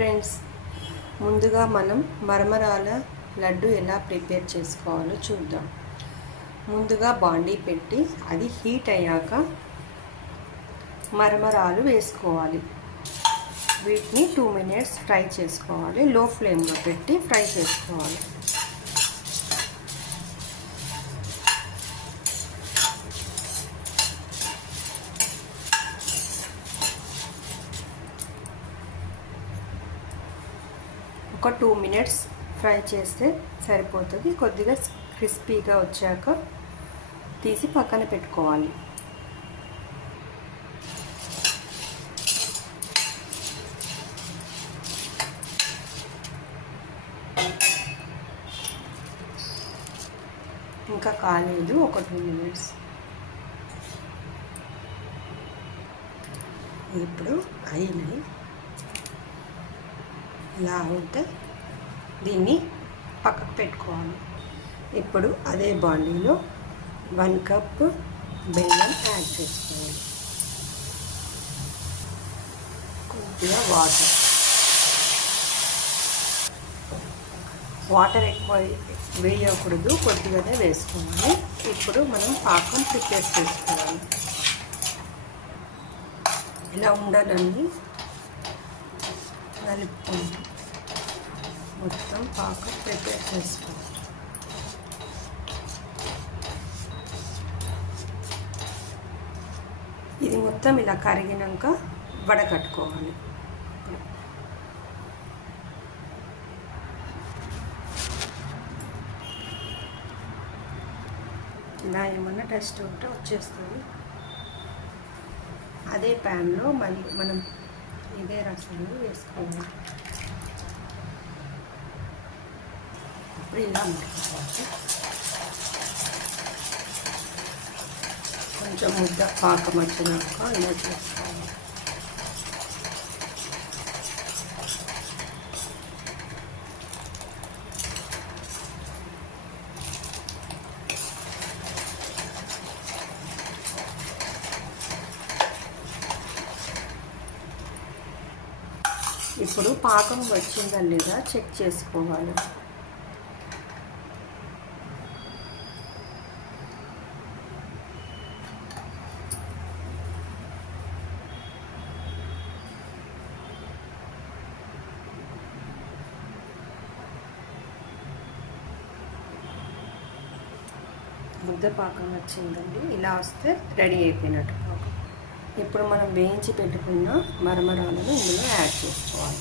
Friends, ముందుగా మనం మరమరాల లడ్డు ఎలా ప్రిపేర్ చేసుకోవాలో చూద్దాం. ముందుగా బాండీ పెట్టి అది హీట్ అయ్యాక మరమరాలు వేసుకోవాలి. వీటిని 2 minutes ఫ్రై చేసుకోవాలి. లో ఫ్లేమ్లో పెట్టి ఫ్రై చేసుకోవాలి. ఒక 2 minutes ఫ్రై చేస్తే సరిపోతుంది. కొద్దిగా క్రిస్పీగా వచ్చాక తీసి పక్కన పెట్టుకోవాలి. ఇంకా కాలేదు, ఒక 2 minutes. ఇప్పుడు అయినాయి. ఇలా ఉంటే దీన్ని పక్కకు పెట్టుకోవాలి. ఇప్పుడు అదే బాండీలో 1 cup బెల్లం యాడ్ చేసుకోవాలి. కొద్దిగా వాటర్ ఎక్కువ వేయకూడదు, కొద్దిగానే వేసుకోవాలి. ఇప్పుడు మనం పాకం ప్రిపేర్ చేసుకోవాలి. ఇలా ఉండాలని కలుపుకుంటూ మొత్తం పాకం ప్రిపేర్ చేసుకోవాలి. ఇది మొత్తం ఇలా కరిగినాక వడకట్టుకోవాలి. ఇలా ఏమన్నా టెస్ట్ ఉంటే వచ్చేస్తుంది. అదే ప్యాన్లో మళ్ళీ మనం ఇదే రసాన్ని వేసుకోవాలి. ఇప్పుడు ఇలా మట్టుకోవాలి. కొంచెం ముద్ద పాకం వచ్చినాక ఇలా చేసుకోవాలి. ఇప్పుడు పాకం వచ్చిందా లేదా చెక్ చేసుకోవాలి. ముద్ద పాకం వచ్చిందండి. ఇలా వస్తే రెడీ అయిపోయినట్టు పాకం. ఇప్పుడు మనం వేయించి పెట్టుకున్న మరమరాలను ఇందులో యాడ్ చేసుకోవాలి.